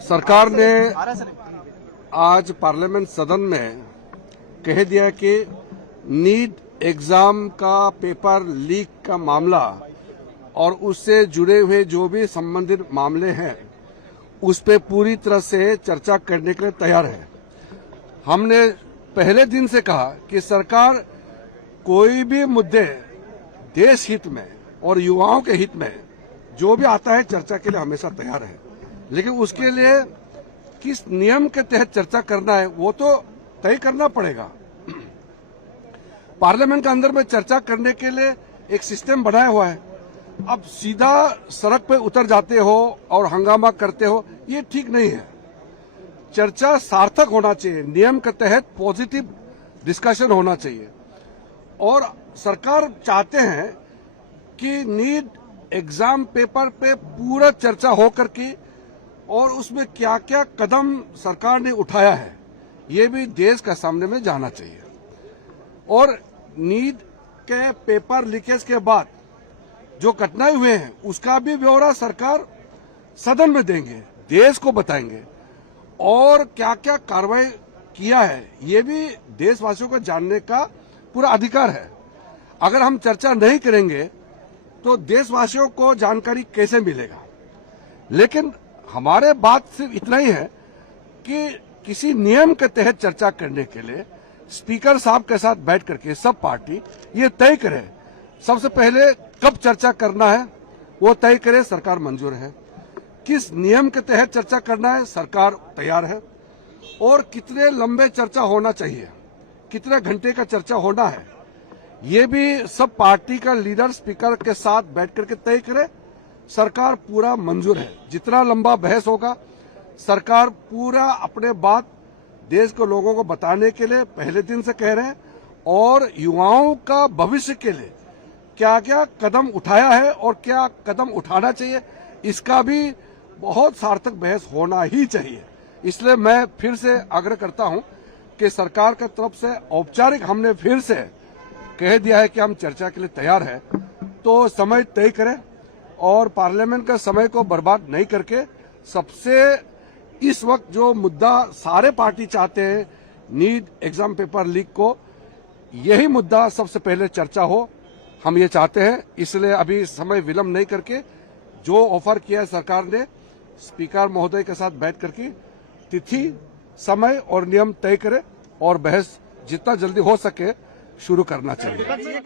सरकार ने आज पार्लियामेंट सदन में कह दिया कि नीट एग्जाम का पेपर लीक का मामला और उससे जुड़े हुए जो भी संबंधित मामले हैं उस पे पूरी तरह से चर्चा करने के लिए तैयार है। हमने पहले दिन से कहा कि सरकार कोई भी मुद्दे देश हित में और युवाओं के हित में जो भी आता है चर्चा के लिए हमेशा तैयार है, लेकिन उसके लिए किस नियम के तहत चर्चा करना है वो तो तय करना पड़ेगा। पार्लियामेंट के अंदर में चर्चा करने के लिए एक सिस्टम बनाया हुआ है। अब सीधा सड़क पे उतर जाते हो और हंगामा करते हो, ये ठीक नहीं है। चर्चा सार्थक होना चाहिए, नियम के तहत पॉजिटिव डिस्कशन होना चाहिए। और सरकार चाहते हैं कि नीट एग्जाम पेपर पे पूरा चर्चा हो करके और उसमें क्या क्या कदम सरकार ने उठाया है ये भी देश के सामने में जाना चाहिए। और नीट के पेपर लीकेज के बाद जो घटनाएं हुए हैं उसका भी ब्यौरा सरकार सदन में देंगे, देश को बताएंगे और क्या क्या कार्रवाई किया है ये भी देशवासियों को जानने का पूरा अधिकार है। अगर हम चर्चा नहीं करेंगे तो देशवासियों को जानकारी कैसे मिलेगा। लेकिन हमारे बात सिर्फ इतना ही है कि किसी नियम के तहत चर्चा करने के लिए स्पीकर साहब के साथ बैठ करके सब पार्टी ये तय करे, सबसे पहले कब चर्चा करना है वो तय करे, सरकार मंजूर है। किस नियम के तहत चर्चा करना है सरकार तैयार है। और कितने लंबे चर्चा होना चाहिए, कितने घंटे का चर्चा होना है ये भी सब पार्टी का लीडर स्पीकर के साथ बैठ करके तय करे, सरकार पूरा मंजूर है। जितना लंबा बहस होगा सरकार पूरा अपने बात देश के लोगों को बताने के लिए पहले दिन से कह रहे हैं और युवाओं का भविष्य के लिए क्या क्या कदम उठाया है और क्या कदम उठाना चाहिए इसका भी बहुत सार्थक बहस होना ही चाहिए। इसलिए मैं फिर से आग्रह करता हूं कि सरकार की तरफ से औपचारिक हमने फिर से कह दिया है कि हम चर्चा के लिए तैयार है, तो समय तय करें और पार्लियामेंट का समय को बर्बाद नहीं करके सबसे इस वक्त जो मुद्दा सारे पार्टी चाहते हैं नीट एग्जाम पेपर लीक को, यही मुद्दा सबसे पहले चर्चा हो, हम ये चाहते हैं। इसलिए अभी समय विलंब नहीं करके जो ऑफर किया है सरकार ने स्पीकर महोदय के साथ बैठ करके तिथि, समय और नियम तय करे और बहस जितना जल्दी हो सके शुरू करना चाहिए।